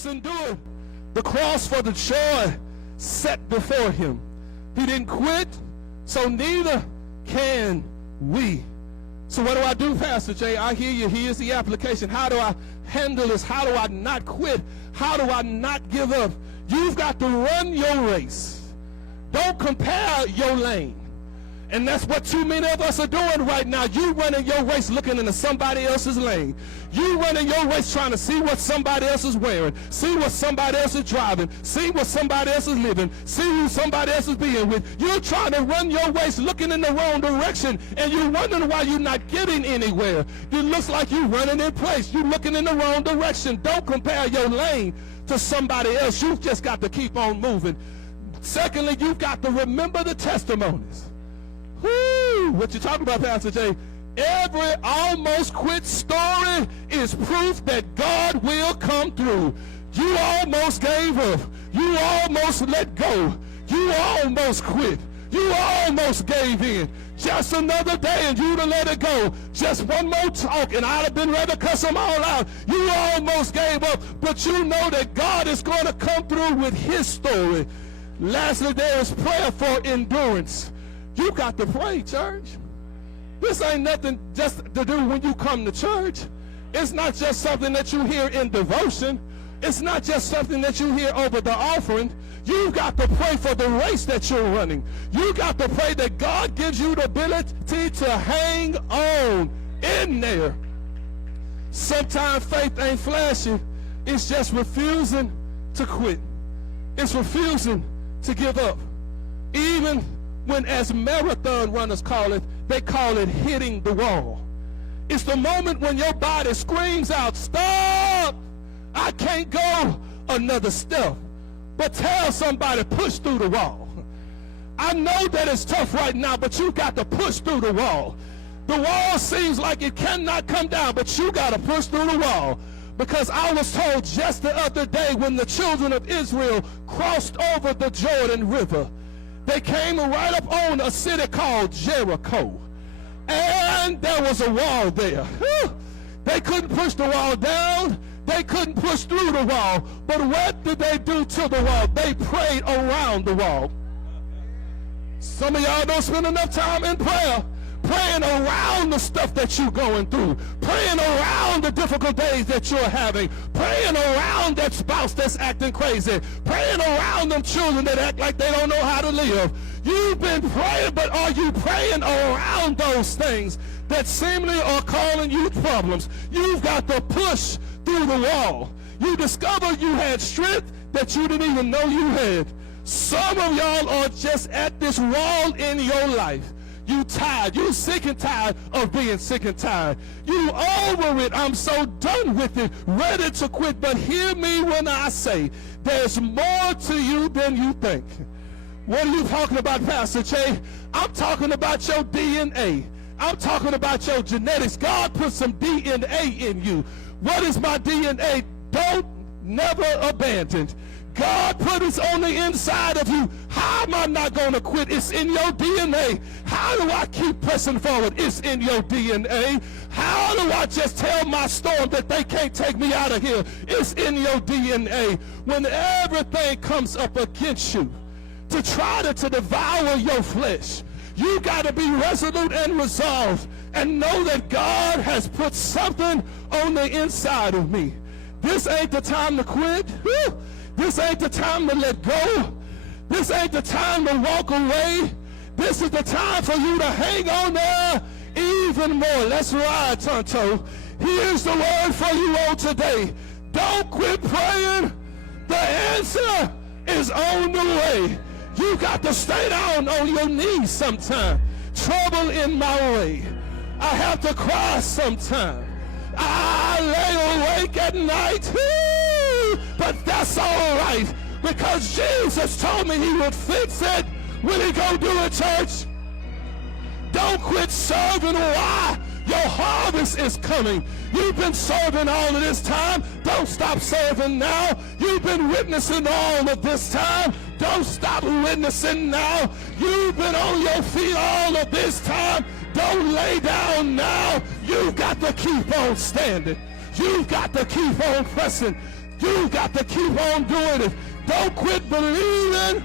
Jesus endured the cross for the joy set before him. He didn't quit, so neither can we. So what do I do, Pastor Jay? I hear you. Here's the application. How do I handle this? How do I not quit? How do I not give up? You've got to run your race. Don't compare your lane. And that's what too many of us are doing right now. You running your race looking into somebody else's lane. You running your race trying to see what somebody else is wearing, see what somebody else is driving, see what somebody else is living, see who somebody else is being with. You're trying to run your race looking in the wrong direction, and you're wondering why you're not getting anywhere. It looks like you're running in place. You're looking in the wrong direction. Don't compare your lane to somebody else. You've just got to keep on moving. Secondly, you've got to remember the testimonies. Whoo! What you talking about, Pastor Jay? Every almost quit story is proof that God will come through. You almost gave up. You almost let go. You almost quit. You almost gave in. Just another day and you'd have let it go. Just one more talk and I'd have been ready to cuss them all out. You almost gave up, but you know that God is going to come through with his story. Lastly, there is prayer for endurance. You got to pray, church. This ain't nothing just to do when you come to church. It's not just something that you hear in devotion. It's not just something that you hear over the offering. You've got to pray for the race that you're running. You got to pray that God gives you the ability to hang on in there. Sometimes faith ain't flashy. It's just refusing to quit. It's refusing to give up. Even when, as marathon runners call it, they call it hitting the wall. It's the moment when your body screams out, stop! I can't go another step. But tell somebody, push through the wall. I know that it's tough right now, but you got to push through the wall. The wall seems like it cannot come down, but you got to push through the wall. Because I was told just the other day when the children of Israel crossed over the Jordan River, they came right up on a city called Jericho. And there was a wall there. They couldn't push the wall down. They couldn't push through the wall. But what did they do to the wall? They prayed around the wall. Some of y'all don't spend enough time in prayer. Praying around the stuff that you're going through. Praying around the difficult days that you're having. Praying around that spouse that's acting crazy. Praying around them children that act like they don't know how to live. You've been praying, but are you praying around those things that seemingly are calling you problems? You've got to push through the wall. You discovered you had strength that you didn't even know you had. Some of y'all are just at this wall in your life. You tired. You sick and tired of being sick and tired. You over it. I'm so done with it. Ready to quit. But hear me when I say there's more to you than you think. What are you talking about, Pastor Jay? I'm talking about your DNA. I'm talking about your genetics. God put some DNA in you. What is my DNA? Don't never abandon. God put it on the inside of you. How am I not going to quit? It's in your DNA. How do I keep pressing forward? It's in your DNA. How do I just tell my storm that they can't take me out of here? It's in your DNA. When everything comes up against you to try to devour your flesh, you got to be resolute and resolved and know that God has put something on the inside of me. This ain't the time to quit. Woo! This ain't the time to let go. This ain't the time to walk away. This is the time for you to hang on there even more. Let's ride, Tonto. Here's the word for you all today. Don't quit praying. The answer is on the way. You got to stay down on your knees sometime. Trouble in my way. I have to cry sometime. I lay awake at night. But that's all right, because Jesus told me he would fix it. Will he go do it, church? Don't quit serving. Why? Your harvest is coming. You've been serving all of this time. Don't stop serving now. You've been witnessing all of this time. Don't stop witnessing now. You've been on your feet all of this time. Don't lay down now. You've got to keep on standing. You've got to keep on pressing. You got to keep on doing it. Don't quit believing,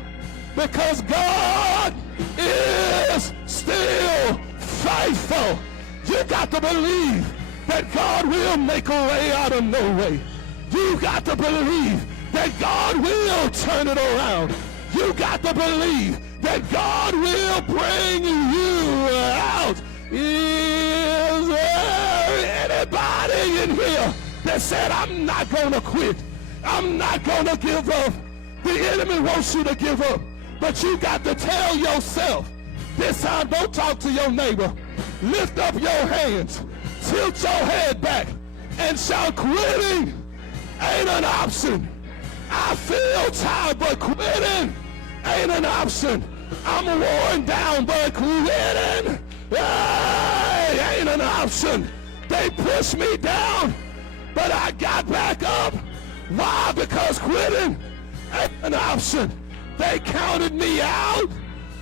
because God is still faithful. You got to believe that God will make a way out of no way. You got to believe that God will turn it around. You got to believe that God will bring you out. Is there anybody in here that said, I'm not going to quit? I'm not going to give up. The enemy wants you to give up. But you got to tell yourself, this time, don't talk to your neighbor. Lift up your hands. Tilt your head back and shout, quitting ain't an option. I feel tired, but quitting ain't an option. I'm worn down, but quitting ain't an option. They pushed me down, but I got back up. Why? Because quitting ain't an option. They counted me out,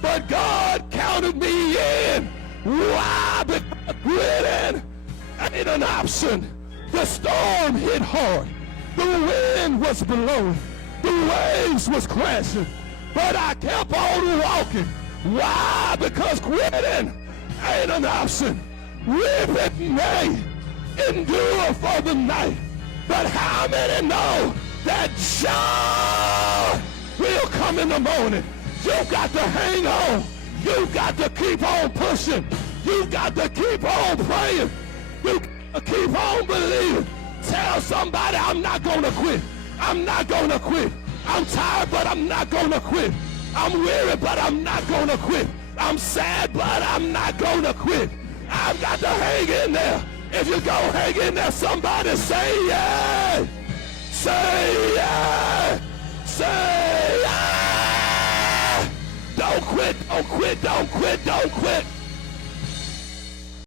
but God counted me in. Why? Because quitting ain't an option. The storm hit hard. The wind was blowing. The waves was crashing. But I kept on walking. Why? Because quitting ain't an option. Weeping may endure for the night. But how many know that joy will come in the morning? You got to hang on. You got to keep on pushing. You got to keep on praying. You got to keep on believing. Tell somebody, I'm not going to quit. I'm not going to quit. I'm tired, but I'm not going to quit. I'm weary, but I'm not going to quit. I'm sad, but I'm not going to quit. I've got to hang in there. If you go hang in there, somebody say yeah. Say yeah. Say yeah. Don't quit, don't quit, don't quit, don't quit.